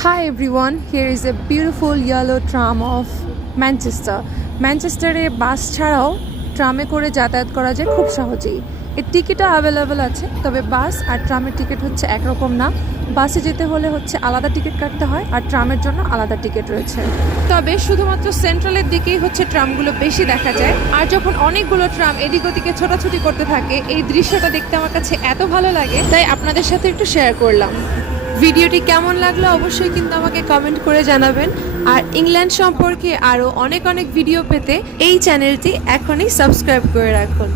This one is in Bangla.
Hi everyone, here is a beautiful yellow tram of Manchester. ম্যানচেস্টারে বাস ছাড়াও ট্রামে করে যাতায়াত করা যায় খুব সহজেই। এর টিকিটও অ্যাভেলেবেল আছে, তবে বাস আর ট্রামের টিকিট হচ্ছে একরকম না। বাসে যেতে হলে হচ্ছে আলাদা টিকিট কাটতে হয়, আর ট্রামের জন্য আলাদা টিকিট রয়েছে। তবে শুধুমাত্র সেন্ট্রালের দিকেই হচ্ছে ট্রামগুলো বেশি দেখা যায়। আর যখন অনেকগুলো ট্রাম এদিক ওদিকে ছোটাছুটি করতে থাকে, এই দৃশ্যটা দেখতে আমার কাছে এত ভালো লাগে, তাই আপনাদের সাথে একটু শেয়ার করলাম। ভিডিওটি কেমন লাগলো অবশ্যই কিন্তু আমাকে কমেন্ট করে জানাবেন। আর ইংল্যান্ড সম্পর্কে আরও অনেক ভিডিও পেতে এই চ্যানেলটি এখনই সাবস্ক্রাইব করে রাখুন।